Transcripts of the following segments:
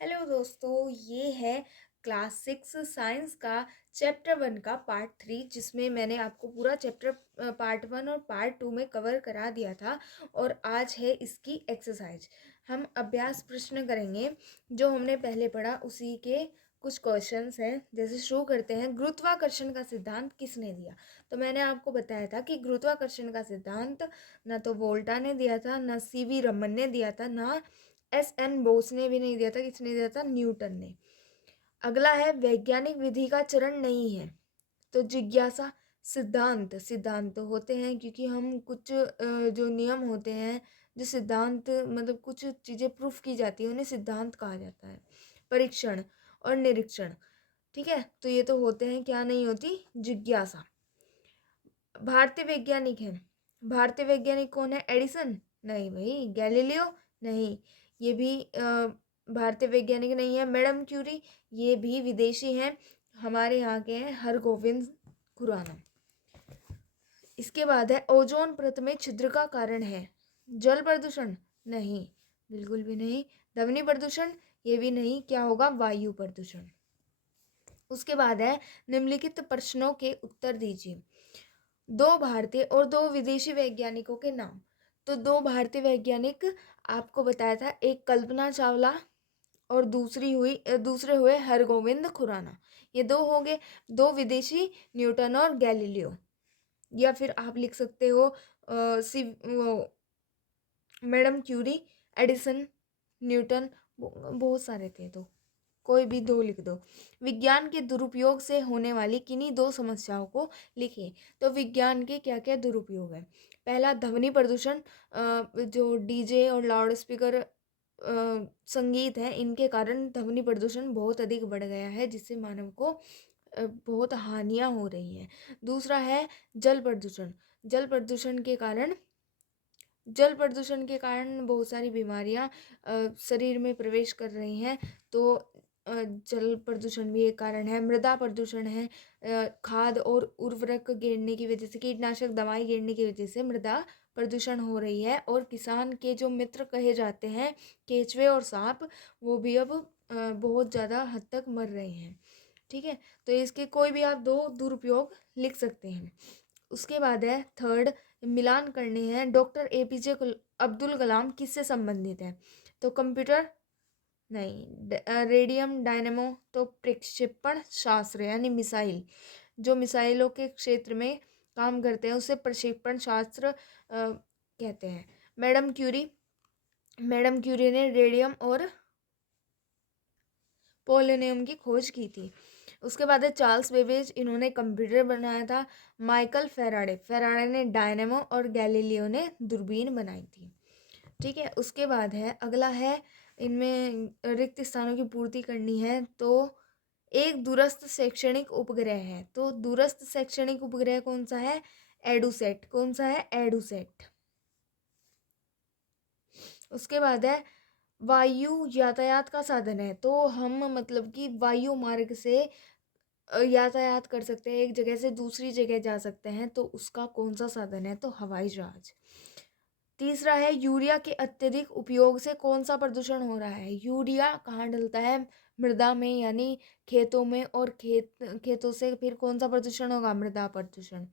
Hello दोस्तों, ये है क्लास 6 साइंस का चैप्टर 1 का पार्ट 3 जिसमें मैंने आपको पूरा चैप्टर पार्ट 1 और पार्ट 2 में कवर करा दिया था। और आज है इसकी एक्सरसाइज। हम अभ्यास प्रश्न करेंगे जो हमने पहले पढ़ा उसी के कुछ क्वेश्चंस हैं। जैसे शुरू करते हैं, गुरुत्वाकर्षण का सिद्धांत किसने दिया? तो मैंने आपको बताया था कि गुरुत्वाकर्षण का सिद्धांत ना तो वोल्टा ने दिया था, ना सीवी रमन ने दिया था, ना एस.एन. बोस ने भी नहीं दिया था। किसने दिया था? न्यूटन ने। अगला है, वैज्ञानिक विधि का चरण नहीं है। तो जिज्ञासा सिद्धांत सिद्धांत तो होते हैं, क्योंकि हम कुछ जो नियम होते हैं, जो सिद्धांत मतलब कुछ चीज़ें प्रूफ की जाती है, उन्हें सिद्धांत कहा जाता है। परीक्षण और निरीक्षण, ठीक है, तो ये तो होते हैं। क्या नहीं होती? जिज्ञासा। भारतीय वैज्ञानिक है। भारतीय वैज्ञानिक कौन है? एडिसन? नहीं भाई। गैलीलियो? नहीं, ये भी भारतीय वैज्ञानिक नहीं है। Madam Curie? ये भी विदेशी हैं, हमारे यहाँ के हैं हरगोविंद खुराना। इसके बाद है, ओजोन परत में छिद्र का कारण है जल प्रदूषण? नहीं, बिल्कुल भी नहीं। ध्वनि प्रदूषण? ये भी नहीं। क्या होगा? वायु प्रदूषण। उसके बाद है, निम्नलिखित प्रश्नों के उत्तर दीजिए। दो भारतीय और दो विदेशी वैज्ञानिकों के नाम। तो दो भारतीय वैज्ञानिक आपको बताया था, एक कल्पना चावला और दूसरे हुए हरगोविंद खुराना। ये दो हो गए। दो विदेशी, न्यूटन और गैलीलियो। या फिर आप लिख सकते हो मैडम क्यूरी, एडिसन, न्यूटन। बहुत सारे थे, तो कोई भी दो लिख दो। विज्ञान के दुरुपयोग से होने वाली किन्हीं दो समस्याओं को लिखिए। तो विज्ञान के क्या क्या दुरुपयोग है? पहला, ध्वनि प्रदूषण। जो डीजे और लाउड स्पीकर संगीत है, इनके कारण ध्वनि प्रदूषण बहुत अधिक बढ़ गया है, जिससे मानव को बहुत हानियां हो रही हैं। दूसरा है जल प्रदूषण। जल प्रदूषण के कारण जल प्रदूषण के कारण बहुत सारी बीमारियां शरीर में प्रवेश कर रही हैं। तो जल प्रदूषण भी एक कारण है। मृदा प्रदूषण है। खाद और उर्वरक गिरने की वजह से, कीटनाशक दवाई गिरने की वजह से मृदा प्रदूषण हो रही है। और किसान के जो मित्र कहे जाते हैं, केचुए और सांप, वो भी अब बहुत ज़्यादा हद तक मर रहे हैं। ठीक है, तो इसके कोई भी आप दो दुरुपयोग लिख सकते हैं। उसके बाद है थर्ड, मिलान करने हैं। डॉक्टर एपीजे अब्दुल कलाम किससे संबंधित है? तो कंप्यूटर? नहीं। Radium dynamo? तो प्रक्षेपण शास्त्र यानी मिसाइल। जो मिसाइलों के क्षेत्र में काम करते हैं उसे प्रक्षेपण शास्त्र कहते हैं। Madam Curie? मैडम क्यूरी ने रेडियम और पोलोनियम की खोज की थी। उसके बाद है चार्ल्स बेबेज, इन्होंने कंप्यूटर बनाया था। माइकल फेराडे, फेराडे ने डायनेमो और गैलीलियो ने दूरबीन बनाई थी। ठीक है, उसके बाद है अगला है, इनमें रिक्त स्थानों की पूर्ति करनी है। तो एक दूरस्थ शैक्षणिक उपग्रह है। तो दूरस्थ शैक्षणिक उपग्रह कौन सा है? एडुसेट। कौन सा है? एडुसेट। उसके बाद है, वायु यातायात का साधन है। तो हम मतलब कि वायु मार्ग से यातायात कर सकते हैं, एक जगह से दूसरी जगह जा सकते हैं। तो उसका कौन सा साधन है? तो हवाई जहाज। तीसरा है, यूरिया के अत्यधिक उपयोग से कौन सा प्रदूषण हो रहा है? यूरिया कहाँ डलता है? मृदा में, यानी खेतों में। और खेतों से फिर कौन सा प्रदूषण होगा? मृदा प्रदूषण।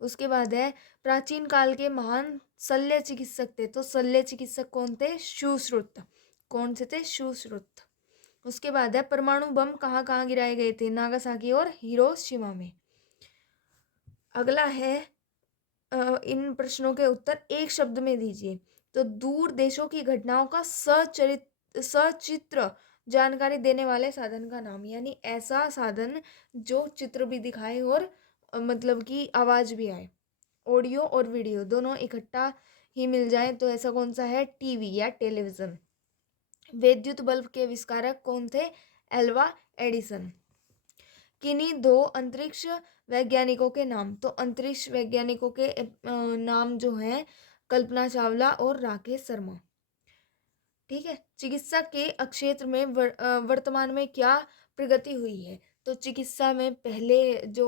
उसके बाद है, प्राचीन काल के महान शल्य चिकित्सक थे। तो शल्य चिकित्सक कौन थे? सुश्रुत। कौन से थे? सुश्रुत। उसके बाद है, परमाणु बम कहाँ कहाँ गिराए गए थे? नागासाकी और हिरोशिमा में। अगला है, इन प्रश्नों के उत्तर एक शब्द में दीजिए। तो दूर देशों की घटनाओं का सचित्र जानकारी देने वाले साधन का नाम, यानी ऐसा साधन जो चित्र भी दिखाए और मतलब कि आवाज भी आए। ऑडियो और वीडियो दोनों इकट्ठा ही मिल जाए, तो ऐसा कौन सा है? टीवी या टेलीविजन। विद्युत बल्ब के आविष्कारक कौन थे? Alva Edison. किन्हीं दो अंतरिक्ष वैज्ञानिकों के नाम। तो अंतरिक्ष वैज्ञानिकों के नाम जो हैं, कल्पना चावला और राकेश शर्मा। ठीक है, चिकित्सा के क्षेत्र में वर्तमान में क्या प्रगति हुई है? तो चिकित्सा में पहले जो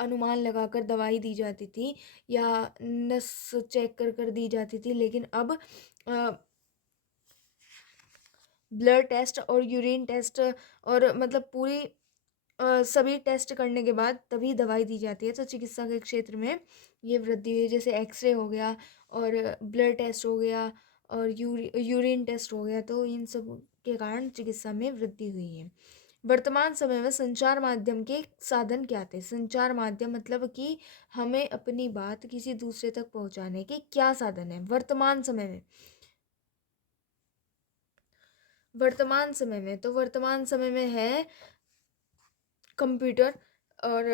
अनुमान लगाकर दवाई दी जाती थी, या नस चेक कर कर दी जाती थी, लेकिन अब ब्लड टेस्ट और यूरिन टेस्ट और मतलब पूरी सभी टेस्ट करने के बाद तभी दवाई दी जाती है। तो चिकित्सा के क्षेत्र में ये वृद्धि हुई है, जैसे एक्सरे हो गया और ब्लड टेस्ट हो गया और यूरिन टेस्ट हो गया, तो इन सब के कारण चिकित्सा में वृद्धि हुई है। वर्तमान समय में संचार माध्यम के साधन क्या थे? संचार माध्यम मतलब कि हमें अपनी बात किसी दूसरे तक पहुंचाने के क्या साधन है वर्तमान समय में? वर्तमान समय में है कंप्यूटर और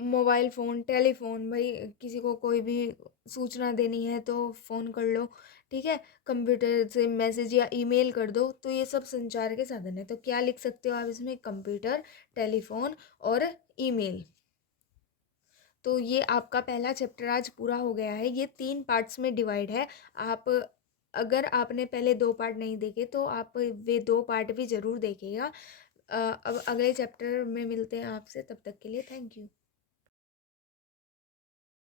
मोबाइल फ़ोन, टेलीफ़ोन। भाई किसी को कोई भी सूचना देनी है तो फ़ोन कर लो, ठीक है? कंप्यूटर से मैसेज या ईमेल कर दो, तो ये सब संचार के साधन है। तो क्या लिख सकते हो आप इसमें? कंप्यूटर, टेलीफ़ोन और ईमेल। तो ये आपका पहला चैप्टर आज पूरा हो गया है। ये 3 पार्ट्स में डिवाइड है। आप अगर आपने पहले 2 पार्ट नहीं देखे तो आप वे 2 पार्ट भी ज़रूर देखिएगा। अब अगले चैप्टर में मिलते हैं आपसे, तब तक के लिए थैंक यू।